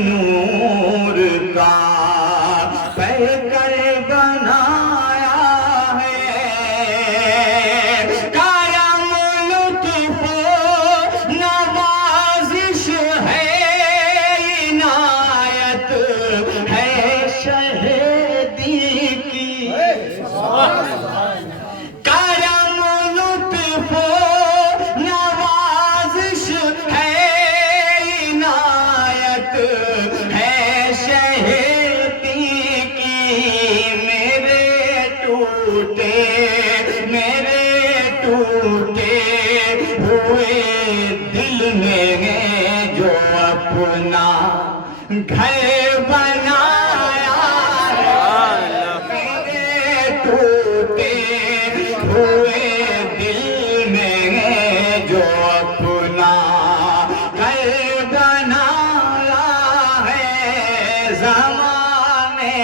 نور کا پیکر بنایا ہے، کرم لطف نوازش ہے، عنایت ہے شہدی کی، کرم لطف نوازش ہے، عنایت ہے شہدی کی، میرے ٹوٹے ہوئے دل میں جو اپنا گھر بنایا ہے، میرے ٹوٹے ہوئے دل میں جو اپنا گھر بنایا ہے، زمانے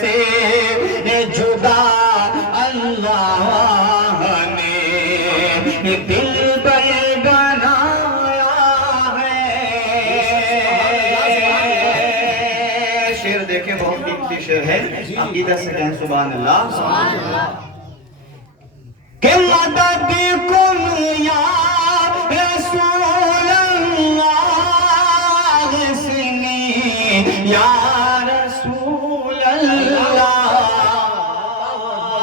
سے جدا اللہ نے دل بر بنایا ہے۔ شعر دیکھیں، بہت قیمتی شعر ہے، عقیدت سے کہیں سبحان اللہ۔ کہ مدد کن یا رسول اللہ، حسنی یا رسول اللہ۔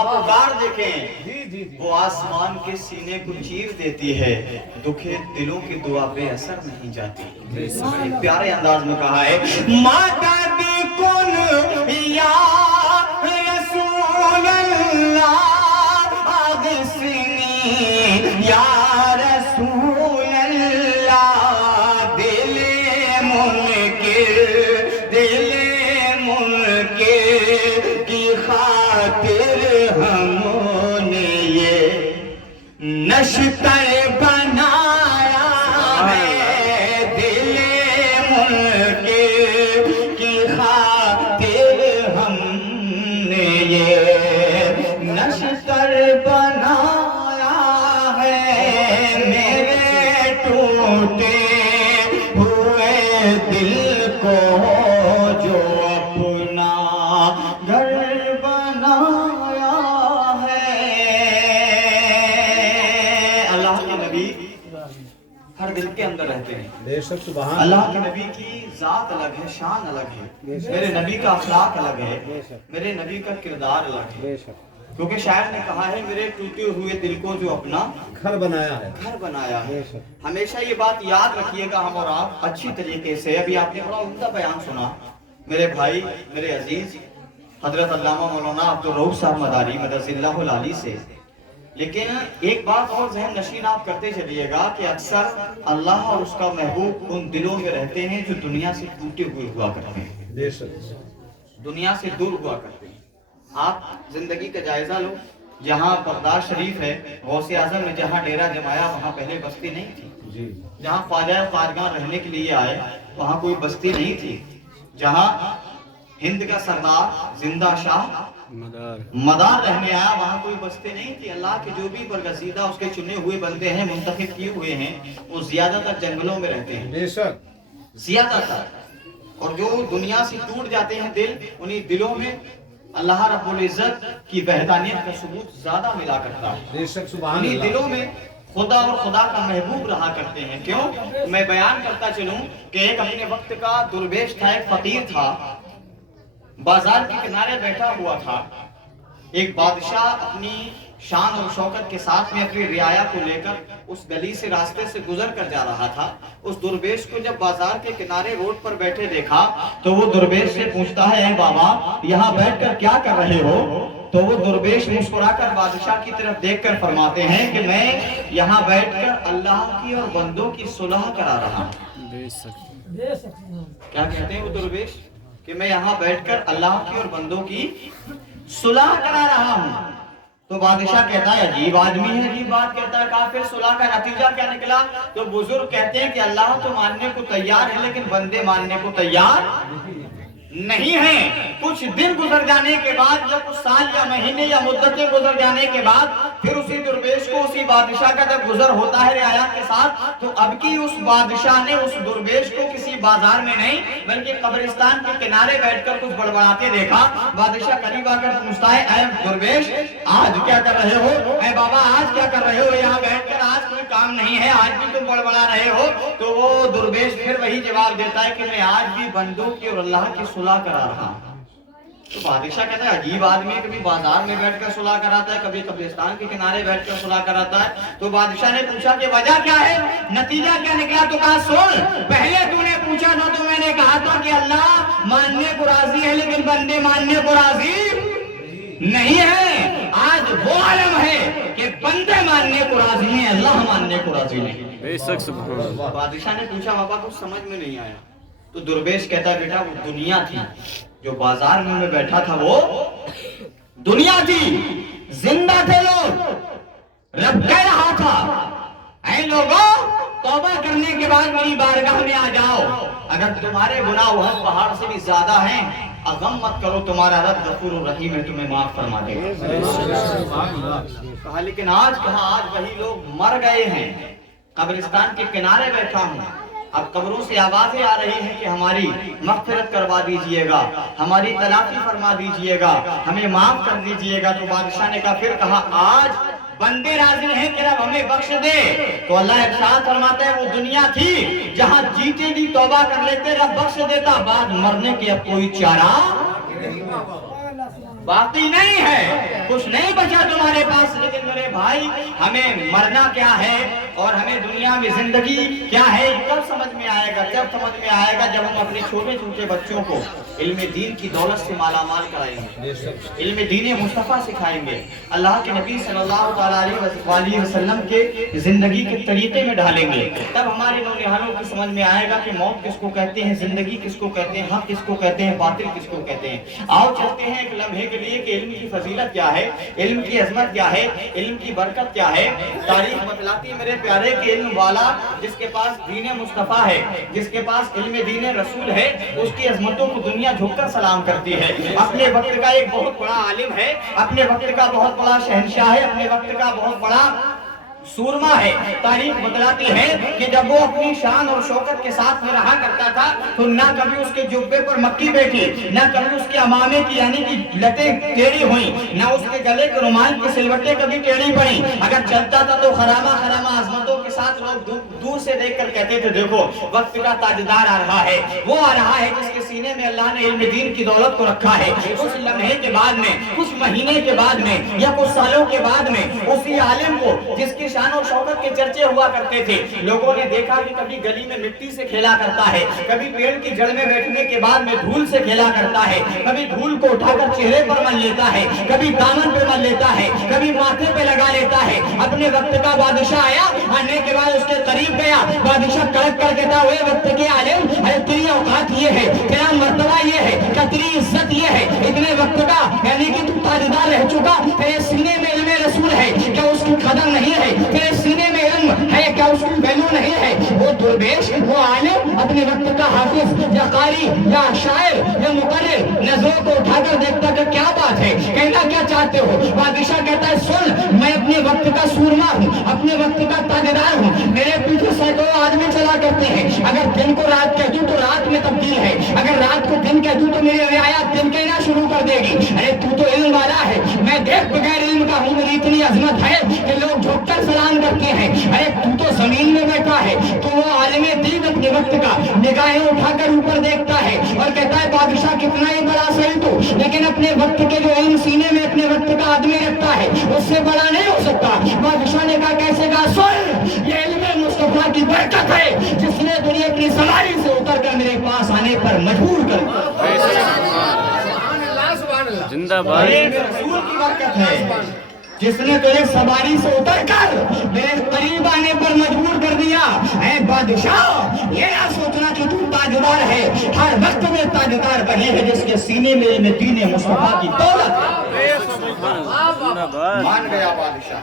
پکار دیکھیں، وہ آسمان کے سینے کو چیر دیتی ہے، دکھے دلوں کی دعا بے اثر نہیں جاتی۔ ایک پیارے انداز میں کہا ہے، مدد کن یا رسول اللہ، حسنی یا رسول اللہ، دل منکر کی خاطر ہم نے یہ نشتر بنایا ہے، دل منکر کی خاطر ہم نے یہ نشتر بنایا ہے، میرے ٹوٹے ہوئے دل کو جو اپنا گھر بنایا ہے۔ اللہ کے نبی ہر دل کے اندر رہتے ہیں، اللہ کے نبی کی ذات الگ ہے، شان الگ ہے، میرے نبی کا اخلاق الگ ہے، میرے نبی کا کردار الگ ہے، کیونکہ شاعر نے کہا ہے میرے ٹوٹے ہوئے دل کو جو اپنا گھر بنایا ہے، گھر بنایا ہے۔ ہمیشہ یہ بات یاد رکھیے گا ہم اور آپ اچھی طریقے سے۔ ابھی آپ نے بڑا عمدہ بیان سنا، میرے بھائی میرے عزیز حضرت علامہ مولانا عبدالرؤف صاحب مداری مدرس اللہ العالی سے، لیکن ایک بات اور ذہن نشین آپ کرتے چلیے گا کہ اکثر اللہ اور اس کا محبوب ان دلوں میں رہتے ہیں جو دنیا سے ٹوٹے ہوئے ہوا کرتے ہیں، دنیا سے دور ہوا کرتے ہیں۔ آپ زندگی کا جائزہ لو، جہاں بغداد شریف ہے، غوث اعظم نے جہاں ڈیرہ جمایا وہاں پہلے بستی نہیں تھی، جہاں خواجہ خواجگاں رہنے کے لیے آئے وہاں کوئی بستی نہیں تھی، جہاں ہند کا سردار زندہ شاہ مدار رہنے آیا وہاں کوئی بستی نہیں تھی۔ اللہ کے جو بھی برگزیدہ اس کے چنے ہوئے بندے ہیں، منتخب کیے ہوئے ہیں، وہ زیادہ تر جنگلوں میں رہتے ہیں، زیادہ تر، اور جو دنیا سے ٹوٹ جاتے ہیں دل، انہی دلوں میں اللہ رب العزت کی وحدانیت کا ثبوت زیادہ ملا کرتا ہے، انہی دلوں میں خدا اور خدا کا محبوب رہا کرتے ہیں۔ کیوں؟ میں بیان کرتا چلوں کہ ایک اپنے وقت کا درویش تھا، ایک فقیر تھا، بازار کے کنارے بیٹھا ہوا تھا، ایک بادشاہ اپنی شان اور شوکت کے ساتھ میں اپنی رعایا کو لے کر اس گلی سے راستے سے گزر کر جا رہا تھا۔ اس درویش کو جب بازار کے کنارے روڈ پر بیٹھے دیکھا تو وہ درویش سے پوچھتا ہے، اے بابا یہاں بیٹھ کر کیا کر رہے ہو؟ تو وہ درویش مسکرا کر بادشاہ کی طرف دیکھ کر فرماتے ہیں کہ میں یہاں بیٹھ کر اللہ کی اور بندوں کی صلح کرا رہا ہوں۔ کیا کہتے ہیں وہ درویش؟ کہ میں یہاں بیٹھ کر اللہ کی اور بندوں کی صلح کرا رہا ہوں۔ تو بادشاہ کہتا ہے عجیب آدمی ہے، عجیب بات کہتا ہے، کہا پھر صلح کا نتیجہ کیا نکلا؟ تو بزرگ کہتے ہیں کہ اللہ تو ماننے کو تیار ہے لیکن بندے ماننے کو تیار نہیں ہے۔ کچھ دن گزر جانے کے بعد یا کچھ سال یا مہینے یا مدتیں گزر جانے کے بعد پھر اسی درویش کو اسی بادشاہ کا جب گزر ہوتا ہے رعایا کے ساتھ تو اب کی اس بادشاہ نے اس درویش کو کسی بازار میں نہیں بلکہ قبرستان کے کنارے بیٹھ کر کچھ بڑبڑاتے دیکھا۔ بادشاہ قریب آ کر پوچھتا ہے اے درویش آج کیا کر رہے ہو؟ اے بابا آج کیا کر رہے ہو؟ یہاں بیٹھ کر آج کوئی کام نہیں ہے، آج بھی تم بڑبڑا رہے ہو؟ تو وہ درویش پھر وہی جواب دیتا ہے کہ میں آج بھی بندوں کی اور اللہ کی صلح کرا رہا ہوں۔ تو بادشاہ کہتا ہے عجیب آدمی ہے، کبھی بازار میں بیٹھ کر صلح کراتا ہے، کبھی قبرستان کے کنارے بیٹھ کر صلح کراتا ہے۔ تو بادشاہ نے پوچھا کہ وجہ کیا ہے، نتیجہ کیا نکلا؟ تو کہا سن، پہلے تو نے پوچھا تھا تو میں نے کہا تھا کہ اللہ ماننے کو راضی ہے لیکن بندے ماننے کو راضی نہیں ہے۔ آج وہ عالم ہے کہ بندے ماننے کو راضی ہیں، اللہ ماننے کو راضی نہیں۔ بے شک سبحان اللہ۔ بادشاہ نے پوچھا بابا کچھ سمجھ میں نہیں آیا۔ تو درویش کہتا ہے بیٹا وہ دنیا تھی جو بازار میں بیٹھا تھا، وہ دنیا تھی، زندہ تھے لوگ، رب کہہ رہا تھا اے لوگوں توبہ کرنے کے بعد میری بارگاہ میں آ جاؤ، اگر تمہارے گناہ وہ پہاڑ سے بھی زیادہ ہیں غم مت کرو، تمہارا رب غفور الرحیم ہے، تمہیں معاف فرما دے گا۔ کہا لیکن آج کہاں، آج وہی لوگ مر گئے ہیں، قبرستان کے کنارے بیٹھا ہوں، اب قبروں سے آوازیں آ رہی ہیں کہ ہماری مغفرت کروا دیجئے گا، ہماری تلافی فرما دیجئے گا، ہمیں معاف کر دیجئے گا۔ تو بادشاہ نے کہا پھر کہا آج بندے راضی ہیں کہ رب ہمیں بخش دے۔ تو اللہ ارشاد فرماتا ہے وہ دنیا تھی جہاں جیتے بھی توبہ کر لیتے رب بخش دیتا، بعد مرنے کی اب کوئی چارہ باقی نہیں ہے، کچھ نہیں بچا تمہارے پاس۔ لیکن میرے بھائی ہمیں مرنا کیا ہے اور ہمیں دنیا میں زندگی کیا ہے کب سمجھ میں آئے گا؟ جب سمجھ میں آئے گا جب ہم اپنے چھوٹے چھوٹے بچوں کو علم دین کی دولت سے مالا مال کرائیں گے، علم دین مصطفیٰ سکھائیں گے، اللہ کے نبی صلی اللہ علیہ وسلم کے زندگی کے طریقے میں ڈھالیں گے، تب ہمارے نونہالوں کو سمجھ میں آئے گا کہ موت کس کو کہتے ہیں، زندگی کس کو کہتے ہیں، حق کس کو کہتے ہیں، باطل کس کو کہتے ہیں۔ آؤ چلتے ہیں ایک لمحے کے لیے کہ علم کی فضیلت کیا ہے، علم کی عظمت کیا ہے، علم کی برکت کیا ہے۔ تاریخ بتلاتی ہے میرے پیارے کہ علم والا جس کے پاس دین مصطفیٰ ہے، جس کے پاس علم دین رسول ہے، اس کی عظمتوں کو دنیا جھک کر سلام کرتی ہے۔ اپنے وقت کا ایک بہت بڑا عالم ہے، اپنے وقت کا بہت بڑا شہنشاہ ہے، اپنے وقت کا بہت بڑا سورما ہے۔ تاریخ بتلاتی ہے کہ جب وہ اپنی شان اور شوکت کے ساتھ میں رہا کرتا تھا تو نہ کبھی اس کے جبے پر مکھی بیٹھی، نہ کبھی اس کے امامے کی یعنی کہ لتیں ٹیڑھی ہوئیں، نہ اس کے گلے کے رومال کی سلوٹیں کبھی ٹیڑھی پڑیں۔ اگر چلتا تھا تو خرامہ خرامہ عظمتوں کے ساتھ لوگ دور سے دیکھ کر کہتے تھے دیکھو وقت کا تاجدار آ رہا ہے، وہ آ رہا ہے جس کے سینے میں اللہ نے علم دین کی دولت کو رکھا ہے۔ اس لمحے کے بعد میں، کچھ مہینے کے بعد میں یا کچھ سالوں کے بعد میں اسی عالم کو جس کی شان و شوکت کے چرچے ہوا کرتے تھے، لوگوں نے دیکھا کہ کبھی گلی میں مٹی سے کھیلا کرتا ہے، کبھی پیڑ کی جڑ میں بیٹھنے کے بعد میں دھول سے کھیلا کرتا ہے، کبھی دھول کو اٹھا کر چہرے پر مل لیتا ہے، کبھی دامن پہ مل لیتا ہے، کبھی ماتھے پہ لگا لیتا ہے۔ اپنے وقت کا بادشاہ آیا، آنے کے بعد اس کے قریب گیا، بادشاہ کڑک کر کہتا ہوئے وقت کے عالم ارے تیری اوقات یہ ہے، تیرا مرتبہ یہ ہے، کیا تیری عزت یہ ہے، اتنے وقت کا یعنی کہ تو تاجدار رہ چکا، تیرے سینے میں علم رسول ہے، کیا اس کی قدر نہیں ہے، تیرے سینے میں علم ہے کیا اس کی ویلیو نہیں ہے؟ وہ درویش، وہ عالم اپنے وقت کا حافظ یا قاری یا شاعر یا مقرر نظروں کو اٹھا کر دیکھتا کہ کیا بات ہے، کہنا کیا چاہتے ہو؟ بادشاہ کہتا ہے سن، میں اپنے وقت کا سورما ہوں، اپنے وقت کا تاجدار ہوں، میرے پیچھے سینکڑوں آدمی چلا کرتے ہیں، اگر دن کو رات کہہ دوں تو رات میں تبدیل ہے، اگر رات کو دن کہہ دوں تو میری رعایت دن کہنا شروع کر دے گی۔ ارے تو تو علم والا ہے، میں دیکھ بغیر علم کا ہوں، میری اتنی عظمت ہے کہ لوگ جھک کر سلام کرتے ہیں۔ ارے تو تو زمین میں بیٹھا ہے، تو وہ عالم دین اپنے وقت کا نگاہیں اٹھا کر اوپر دیکھتا ہے اور کہتا ہے بادشاہ کتنا ہی بڑا صحیح تو، لیکن اپنے وقت کے جو علم سینے میں اپنے وقت کا آدمی رکھتا ہے اس سے بڑا نہیں ہو سکتا۔ بادشاہ نے کہا کیسے؟ کہا سن، یہ علم مصطفیٰ کی برکت ہے جس نے تجھے اپنی سواری سے اتر کر میرے پاس آنے پر مجبور کر دیا۔ زندہ باد۔ رسول کی برکت ہے جس نے تجھے سواری سے اتر کر میرے قریب آنے پر مجبور کر دیا۔ اے بادشاہ یہ نہ سوچنا کہ تو تاجدار ہے، ہر وقت میں تاجدار وہی ہے جس کے سینے میں علم دین مصطفیٰ کی دولت ہے۔ مان گیا بادشاہ،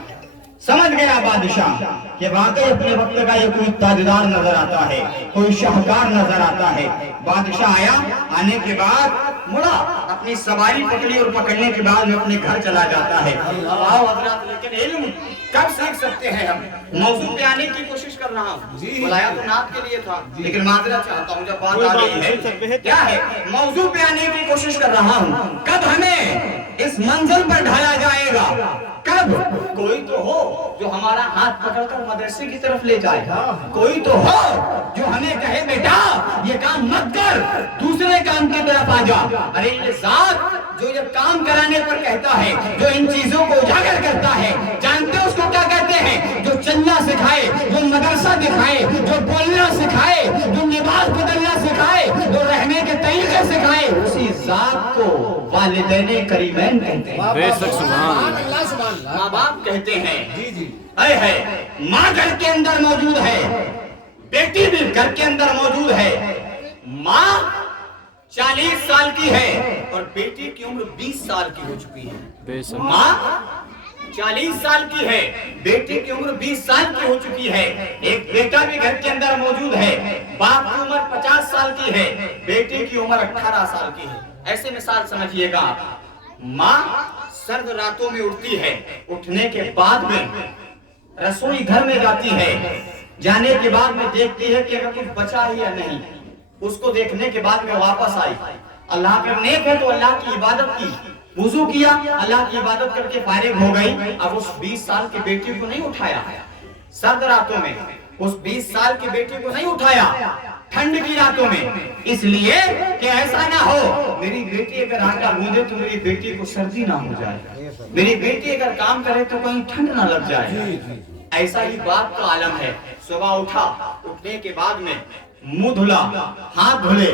समझ गया बादशाह कि वाकई अपने वक्त का ये कोई ताजदार नजर आता है, कोई शाहकार नजर आता है। बादशाह आया, आने के बाद मुड़ा, अपनी सवारी पकड़ी और पकड़ने के बाद में अपने घर चला जाता है। अल्लाह हजरत, लेकिन इल्म कब सीख सकते हैं हम? मौजू पे आने की कोशिश कर रहा हूँ, बुलाया तो नात के लिए था, लेकिन माजरत चाहता हूँ जब बात आ गई है क्या है, मौजू पे आने की कोशिश कर रहा हूँ। कब हमें इस मंजिल पर ढाला जाएगा? कब? कोई तो हो जो हमारा हाथ पकड़कर मदरसे की तरफ ले जाए, कोई तो हो जो हमें कहे बेटा ये काम मत कर, दूसरे काम की तरफ आ जा। अरे ये जात जो ये काम कराने पर कहता है, जो इन चीजों को उजागर करता है, जानते हो उसको क्या कहते हैं? जो चलना सिखाए, जो मदरसा दिखाए, जो बोलना सिखाए, जो लिबास बदलना सिखाए, जो रहने के तरीके सिखाए, उसी जात को वालिदैन करीमैन कहते हैं। माँ बाप कहते हैं है माँ घर के अंदर मौजूद है, बेटी भी घर के अंदर मौजूद है। माँ 40 साल की है और बेटी की उम्र 20 साल की हो चुकी है। माँ 40 साल की है, बेटी की उम्र 20 साल की हो चुकी है। एक बेटा भी घर के अंदर मौजूद है, बाप की उम्र 50 साल की है, बेटी की उम्र 18 साल की है। ऐसे मिसाल समझिएगा, माँ सर्द रातों में उठती है, उठने के बाद में रसोई घर में जाती है, जाने के बाद में देखती है कि अगर कुछ बचा ही या नहीं। उसको देखने के बाद में वापस आई, अल्लाह का नेक है तो अल्लाह की इबादत की, वुजू किया, अल्लाह की इबादत करके फारिग हो गई। अब उस 20 साल की बेटी को नहीं उठाया सर्द रातों में, उस 20 साल की बेटी को नहीं उठाया ठंड की रातों में, इसलिए कि ऐसा ना हो मेरी बेटी अगर आटा गूंदे तो मेरी बेटी को सर्दी ना हो जाए, मेरी बेटी अगर काम करे तो कहीं ठंड ना लग जाए। ऐसा ही बात का आलम है। सुबह उठा, उठने के बाद में मुंह धुला, हाथ धुले,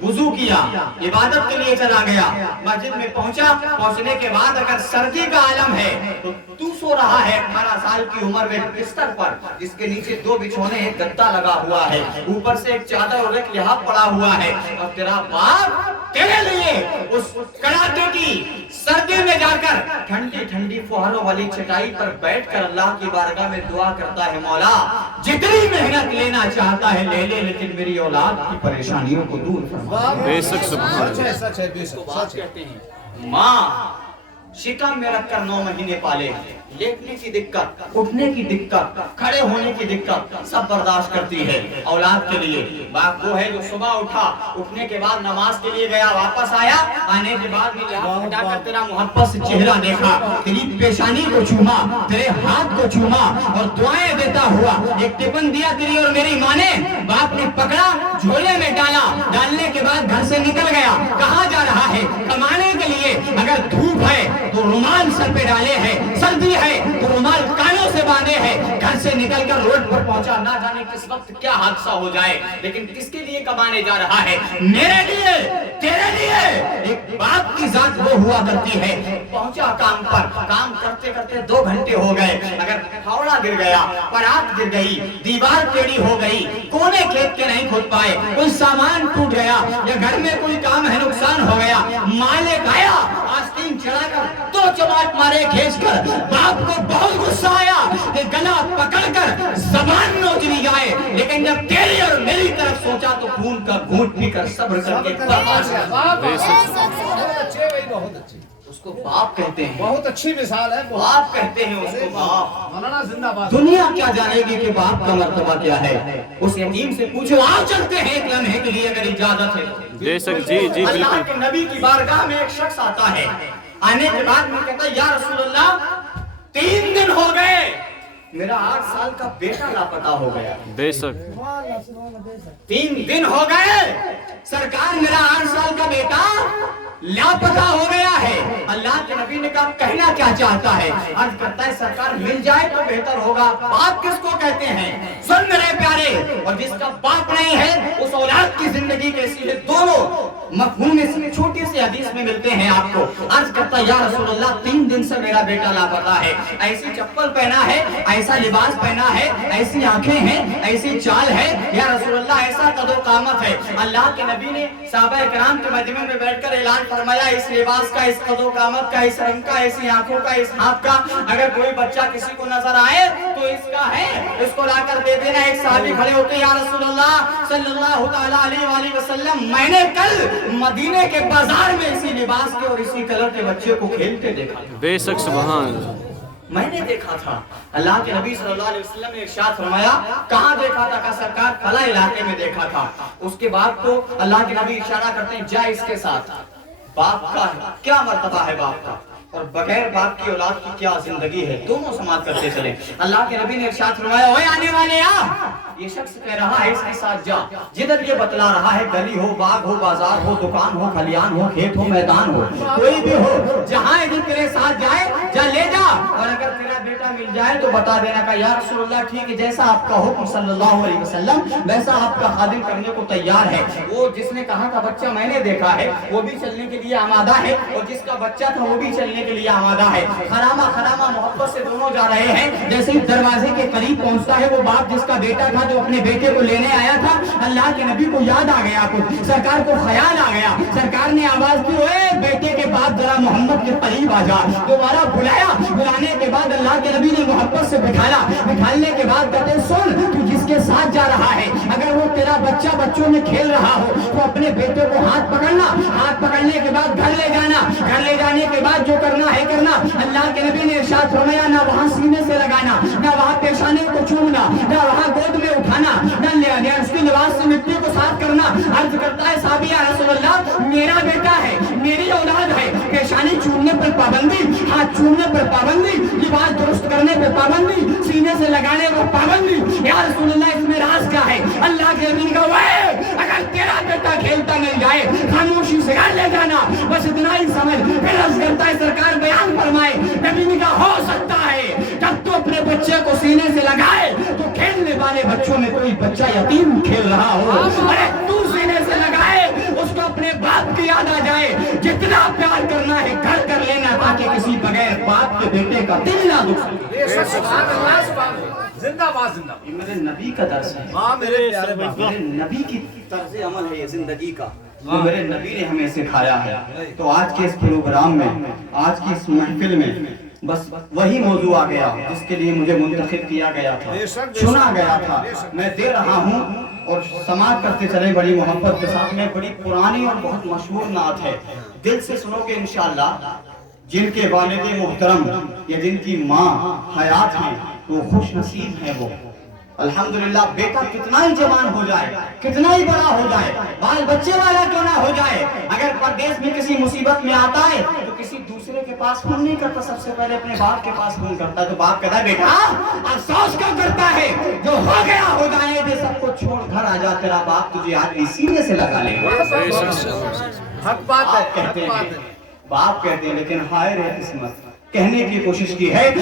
वुजू किया, इबादत के लिए चला गया, मस्जिद में पहुंचा। पहुंचने के बाद अगर सर्दी का आलम है तो तू सो रहा है 18 साल की उम्र में बिस्तर पर, जिसके नीचे 2 बिछौने, एक गद्दा लगा हुआ है, ऊपर से एक चादर और एक लिहाफ पड़ा हुआ है, और तेरा बाप तेरे लिए उस कड़ाके की सर्दी में जाकर ठंडी ठंडी फुहारों वाली चटाई पर बैठकर अल्लाह की बारगाह में दुआ करता है, मौला जितनी मेहनत लेना चाहता है ले ले, लेकिन मेरी औलाद की परेशानियों को दूर फरमा। बेशक सुभान अल्लाह। सच है, बेशक सच कहते हैं। माँ शिकम में रखकर 9 महीने पाले, लेटने की दिक्कत, उठने की दिक्कत, खड़े होने की दिक्कत सब बर्दाश्त करती है औलाद के लिए। बाप वो है जो सुबह उठा, उठने के बाद नमाज के लिए गया, वापस आया, आने के बाद में हटाकर तेरा मोहब्बत से चेहरा देखा, तेरी पेशानी को चूमा, तेरे हाथ को चूमा और दुआएं देता हुआ एक टिफिन दिया तेरी और मेरी माँ ने। बाप ने पकड़ा, झोले में डाला, डालने के बाद घर से निकल गया। कहाँ जा रहा है? कमाने के लिए। अगर धूप है तो रुमाल सर पे डाले हैं, सर्दी है तो रुमाल कानों से बांधे हैं, घर से निकलकर रोड पर पहुंचा, ना जाने किस वक्त क्या हादसा हो जाए। लेकिन किसके लिए कमाने जा रहा है? मेरे लिए, तेरे लिए। एक बाप की जात वो हुआ करती है। पहुंचा काम पर, काम करते करते 2 घंटे हो गए, अगर फावड़ा गिर गया, परात गिर गई, दीवार टेढ़ी हो गई, कोने खेत के नहीं खोद पाए, कोई सामान टूट गया या घर में कोई काम है नुकसान हो गया, मालिक आया, आस्तीन चढ़ाकर 2 चमाट मारे खींचकर। बाप को बहुत गुस्सा आया कि गला पकड़कर जबान नोच ली जाए, लेकिन जब तेरी और मेरी तरफ सोचा तो खून का घूंट पीकर सब्र करके बहुत अच्छी, उसको बाप कहते हैं। बहुत अच्छी मिसाल है, बाप कहते हैं उसको बाप। मौलाना जिंदाबाद। दुनिया क्या जानेगी कि बाप का मर्तबा क्या है? उस यतीम से पूछो। आप चलते हैं एक लम्हे के लिए अगर इजाजत है। बेशक जी जी अल्लाह बिल्कुल। के नबी की बारगाह में एक शख्स आता है, आने के बाद में कहता है या रसूल अल्लाह 3 दिन हो गए मेरा 8 साल का बेटा लापता हो गया। बेशक 3 दिन हो गए सरकार, मेरा 8 साल का बेटा लापता हो गया है। अल्लाह के नबी ने कहा कहना क्या चाहता है? अर्ज करता है सरकार मिल जाए तो बेहतर होगा। बाप किसको कहते हैं? सुन मेरे प्यारे, और जिसका बाप नहीं है उस औलाद की जिंदगी कैसी है, दोनों मफहूम इसमें छोटे से हदीस में मिलते हैं आपको। अर्ज करता है या रसूल अल्लाह 3 दिन से मेरा बेटा लापता है, ऐसी चप्पल पहना है, ऐसा लिबास पहना है, ऐसी आंखें हैं, ऐसी चाल है, या रसूल अल्लाह ऐसा कदो कामत है। अल्लाह के नबी ने सहाबा किराम के मजमे में बैठकर ऐलान फरमाया इस लिबास का, इस कदो कामत का, इस रंग का, ऐसी आंखों का, इस हाथ का, अगर कोई बच्चा किसी को नजर आए तो इसका है, इसको लाकर दे देना। एक साहबी खड़े होते या रसूलुल्लाह सल्लल्लाहु तआला अलैहि वसल्लम, मैंने कल मदीने के बाजार में इसी लिबास के और इसी कलर के बच्चे को खेलते देखा। बेशक सुभान अल्लाह। मैंने देखा था। अल्लाह के नबी सल्लल्लाहु अलैहि वसल्लम ने इरशाद फरमाया, कहाँ देखा था? का सरकार फला इलाके में देखा था। उसके बाद तो अल्लाह के नबी इशारा करते हैं, जा इसके साथ। बाप का क्या मर्तबा है बाप का, और बगैर बाप की औलाद की क्या जिंदगी है, दोनों समाज करते चले। अल्लाह के नबी ने इरशाद फरमाया, ओए आने वाले आ, ये शख्स कह रहा है इसके साथ जा, जिधर ये बतला रहा है, गली हो, बाग हो, बाजार हो, दुकान हो, खलियान हो, खेत हो, मैदान हो, कोई भी हो, जहाँ इधर तेरे साथ जाए जा, ले जा। और अगर तेरा बेटा मिल जाए तो बता देना का या रसूलुल्लाह ठीक है, जैसा आपका हुक्म सल्लल्लाहु अलैहि वसल्लम, वैसा आपका खादिम करने को तैयार है। वो जिसने कहा था बच्चा मैंने देखा है, वो भी चलने के लिए आमादा है, और जिसका बच्चा था वो भी चलने के लिए आमादा है। खरामा खरामा मोहब्बत से दोनों जा रहे हैं। जैसे ही दरवाजे के करीब पहुंचता है वो बाप जिसका बेटा था, जो अपने बेटे को लेने आया था, अल्लाह के नबी को याद आ गया, कुछ सरकार को ख्याल आ गया। सरकार ने आवाज की, ओए बेटे के बाप जरा मोहम्मद के करीब आ जा। दोबारा बुलाया, बुलाने के बाद अल्लाह के नबी ने मोहब्बत से बिठाला। बिठाने के बाद कहते, सुन तू जिसके साथ जा रहा है, अगर वो तेरा बच्चा बच्चों में खेल रहा हो तो अपने बेटे को हाथ पकड़ना, हाथ पकड़ने के बाद घर ले जाना, घर ले जाने के बाद जो करना है करना। अल्लाह के नबी ने इरशाद फरमाया, ना वहाँ सीने से लगाना, ना वहाँ पेशाने को छूना, ना वहाँ गोद में उठाना, ना उसके लिबास से मिट्टी को साफ करना। अर्ज करता है साहबी, या रसूलल्लाह मेरा बेटा है, मेरी औलाद है, पेशानी छूने पर पाबंदी, हाथ छूने पर पाबंदी, लिबास दुरुस्त करने पर पाबंदी, सीने से लगाने पर पाबंदी। या रसूलल्लाह इसमें राज क्या है? अल्लाह के नबी का अगर तेरा बेटा खेलता मिल जाए खामोशी से घर ले जाना, बस इतना ही समझ। फिर अर्ज करता है सरकार बयान फरमाए, नबी का हो सकता है जब तो अपने बच्चे को सीने से लगाए तो खेलने वाले बच्चों में कोई बच्चा यतीम खेल रहा हो, अरे तू सीने से लगाए उसको अपने बाप की याद आ जाए। जितना प्यार करना है घर कर लेना, ताकि किसी बगैर बाप के बेटे का दिल ना दुख। जिंदाबाद जिंदाबाद। ये मेरे नबी का दर्स है। हाँ मेरे प्यारे बाप, मेरे नबी की तर्ज अमल है ये जिंदगी का, जो मेरे नबी ने हमें सिखाया है। तो आज के इस प्रोग्राम में, आज की इस महफिल में बस वही मौजू आ गया जिसके लिए मुझे मुंतखब किया गया था, चुना गया था, मैं दे रहा हूँ और समाज करते चले बड़ी मोहब्बत के साथ में। बड़ी पुरानी और बहुत मशहूर नात है, दिल से सुनोगे इंशाअल्लाह। जिनके वालिद मोहतरम या जिनकी माँ हयात हैं वो खुश नसीब है। वो अल्हम्दुलिल्लाह, बेटा कितना ही जवान हो जाए, कितना ही बड़ा हो जाए, बाल बच्चे वाला क्यों ना हो जाए, अगर परदेश में किसी मुसीबत में आता है तो किसी दूसरे के पास फोन नहीं करता, सबसे पहले अपने बाप के पास फोन करता है। तो बाप कहता है बेटा अफसोस क्यों करता है, जो हो गया हो जाने दे, सबको छोड़ घर आ जा, तेरा बाप तुझे आज सीने से लगा लेगा। हक बात है, कहते हैं, बाप कहते हैं, लेकिन हाय रे किस्मत, कहने की कोशिश की है